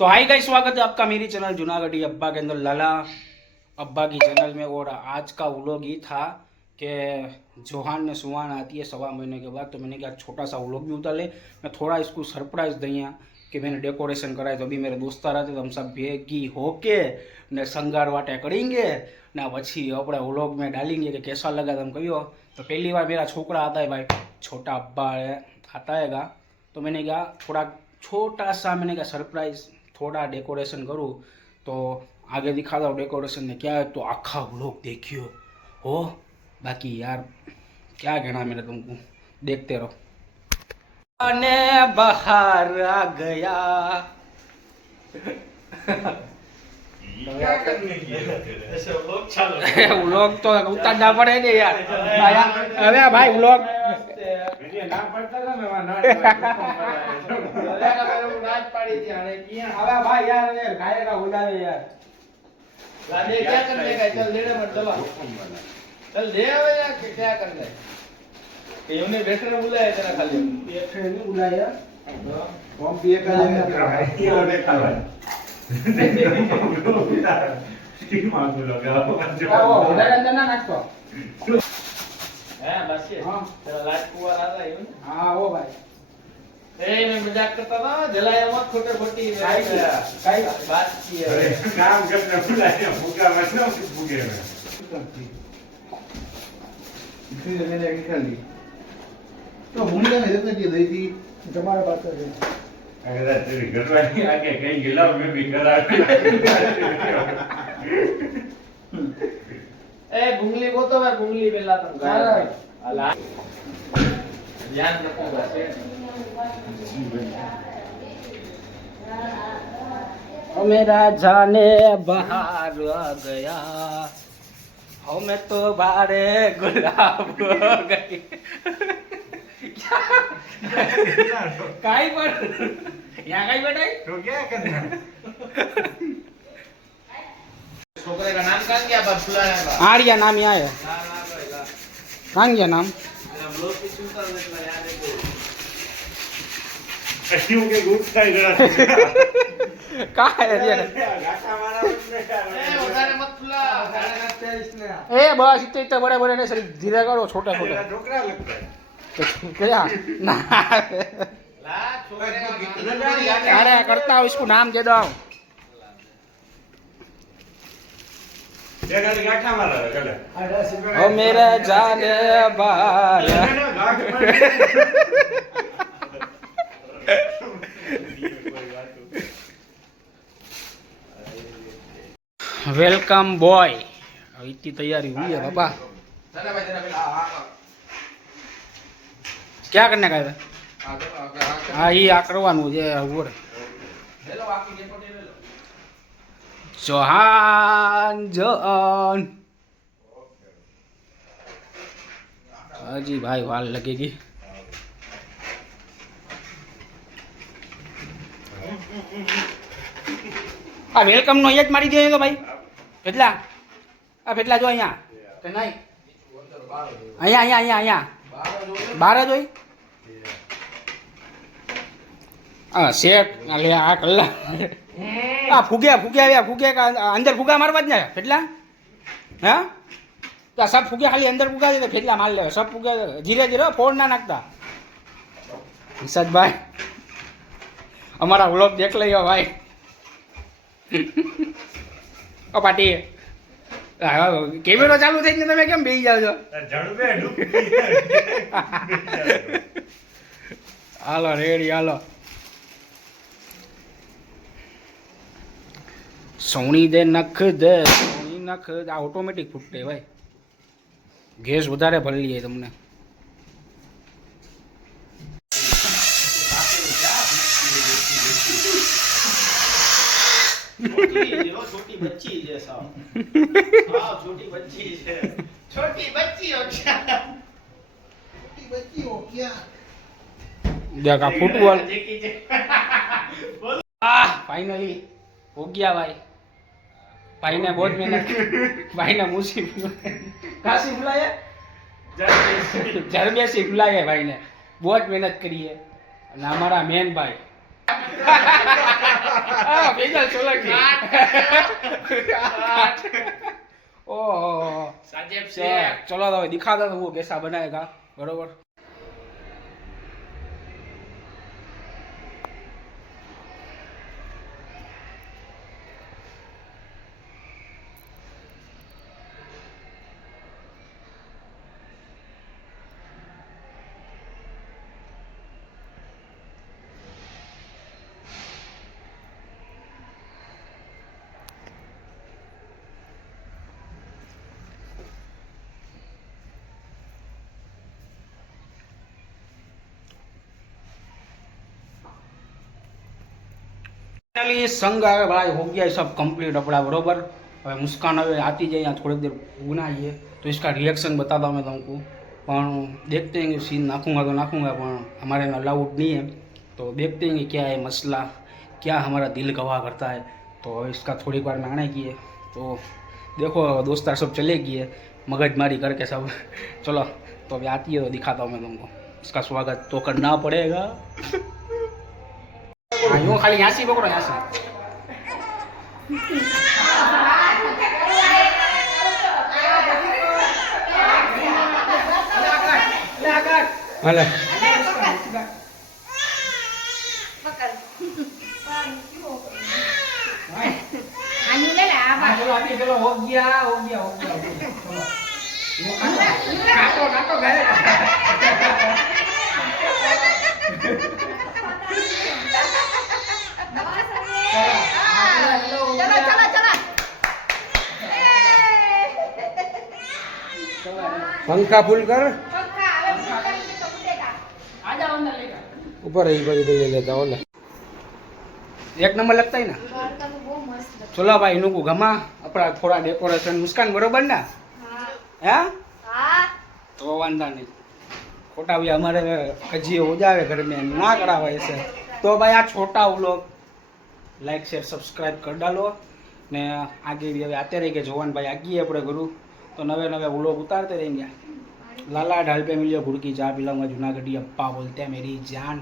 तो hi guys, स्वागत है आपका मेरी चैनल जूनागढ़ी अब्बा के अंदर लाला अब्बा की चैनल में। और आज का व्लॉग ये था कि जोहान ने सुहान आती है 1.25 महीने के बाद, तो मैंने कहा छोटा सा व्लॉग भी उतार ले, मैं थोड़ा इसको सरप्राइज दिया कि मैंने डेकोरेशन कराया। तो अभी मेरे दोस्तार आते तो हम सब भेगी होके ने संगार वाटे करेंगे ना, पछी अपने व्लॉग में डालेंगे कि कैसा लगा तुम कहो। तो पहली बार मेरा छोकरा आता है भाई, छोटा अब्बा आता है। तो मैंने कहा थोड़ा छोटा सा मैंने कहा सरप्राइज थोड़ा डेकोरेशन करूँ, तो आगे दिखाता हूँ डेकोरेशन में क्या है। तो आखा व्लॉग देखियो हो, बाकी यार क्या कहना मेरे तुमको, देखते रहो। अने बाहर आ गया व्लॉग तो उतारना पड़े ने यार। अरे भाई व्लॉग भाई यार गायेगा उड़ावे यार। लादे क्या करने का, चल दे मत चलो, चल दे आवे यार, क्या करना है कि हमने बैठने बुलाया तेरा, खाली बैठने नहीं बुलाया, हम पिए का है ये लोग खावा ठीक मार लो क्या वो उधर अंदर ना नाचो है बस ये। हां तेरा लाइट कुआर आ रहा है ना। हां वो भाई मैं मजाक करता था, जलाया मत खोटे खोटी काई बात की है। काम करने बुलाया भूखा मतलब भूखे में इसलिए मैंने अभी खा ली। तो भूमिका में जितने की दी थी तुम्हारे बात कर रहे अगर तेरे घर वाली आके कहीं गिला में भी करा ए भूंगली को तो मैं भूंगली बेला तुम गाया अला ध्यान रखूंगा से। मेरा जाने बाहर आ गया हो, मैं तो बारे गुलाब हो गई काई पर यहाँ काई बैठा तो क्या करना छोकरे का नाम कहाँ गया बाप फुलाने का? आर्या नाम यहाँ है, ना ना भाईला कहाँ गया नाम? तेरा ब्लॉग की सुनता हूँ इसमें याद है को अश्वियों के गुट का इधर कहाँ है ये? गाता मारा उसने ए उधारे मत फुला, गाने गाते हैं इसने। ए बस इतने इतने बड़े बड़े नहीं, सिर्फ धीरे करो, छोटे तेरा छोटे छोकरा लगता है क्या ना। ला छोकरे का नाम अरे करता हूँ, इसको नाम दे दो। ये गाली गाता मारा गले ओ मेरे जाने बाहर वेलकम बॉय। इतनी तैयारी हुई है पापा, चला भाई तेरा बिला क्या करने का है? आ हाँ ये आ करवाનું છે ઉભો ले लो आकी डेकोरेट ले लो। जोहान जोन हाजी भाई वाल लगेगी। આ વેલકમ નો અહીંયા જ મારી દે તો ભાઈ પેટલા, આ પેટલા જો અહીંયા કે નહીં અહીંયા અહીંયા અહીંયા અહીંયા બાર જ હોય। હા શેઠ લે આ કલ્લા આ ફૂગ્યા ફૂગ્યા આવ્યા, ફૂગ્યા અંદર ફૂગા મારવા જ ને પેટલા? હા તો આ सब ફૂગ્યા ખાલી અંદર ફૂગા દે, ફેટલા માર લે सब ફૂગ્યા ધીરે ધીરે ફોડ ના નાખતા। નિશાદભાઈ અમારા વ્લોગ દેખ લઈયો ભાઈ। ઓ પાટી કેમેરો ચાલુ થઈ ગયો, તમે કેમ બેસી જાવ છો? જડબે હાલો રેડી હાલો। સોણી દે નખ દે સોણી નખ દે, આ ઓટોમેટિક ફૂટે ભાઈ, ગેસ વધારે ભરી લઈએ તમને। छोटी बच्ची जैसा हाँ छोटी बच्ची है, छोटी बच्ची हो क्या, छोटी बच्ची हो क्या देख आ फुटबॉल जेकी जे फाइनली हो गया भाई। भाई ने बहुत मेहनत, भाई ने मुझे कहाँ से बुलाया? झरबे से बुलाया भाई ने, बहुत मेहनत करी है। हमारा मेन भाई हाँ फैजल सोलंकी ओह साजेब चलो शेख चलो तो दिखाता तो वो कैसा बनाएगा बरोबर फाइनली संग आवे भाई हो गया है सब कंप्लीट अपना बरोबर હવે मुस्कान હવે आती जाए यहाँ थोड़ी देर गुनाइए तो इसका रिएक्शन बताता हूँ मैं तुमको पर देखते हैं कि सीन नाखूंगा तो नाखूंगा पर हमारे में अलाउड नहीं है तो देखते हैं कि क्या है मसला क्या हमारा दिल गवाह करता है तो इसका थोड़ी बार में आने की है तो देखो दोस्तार सब चले गई है मगजमारी करके सब चलो तो अभी आती है तो दिखाता हूँ मैं तुमको इसका स्वागत तो करना पड़ेगा हाँ यूँ खाली यहाँ से ही पकड़ो यहाँ से Vale. चलो अभी चलो हो गया चलो काटो गए पंखा फुल कर ऊपर ही ले लेता हूँ एक नंबर लगता है ना चलो भाई इनको गमा अपना थोड़ा डेकोरेशन मुस्कान बरोबर ना है तो वांधा नहीं खोटा भी हमारे कजी हो जाए घर में ना करावा ऐसे तो भाई आ छोटा व्लॉग लाइक शेयर सब्सक्राइब कर डालो ने आगे भी હવે आते रहेंगे जवान भाई आगे अपने गुरु तो नवे नवे व्लॉग उतारते रहेंगे लाला ढाल पे मिलियो घुड़की जा पिलाऊंगा जूनागढ़ी अप्पा बोलते हैं मेरी जान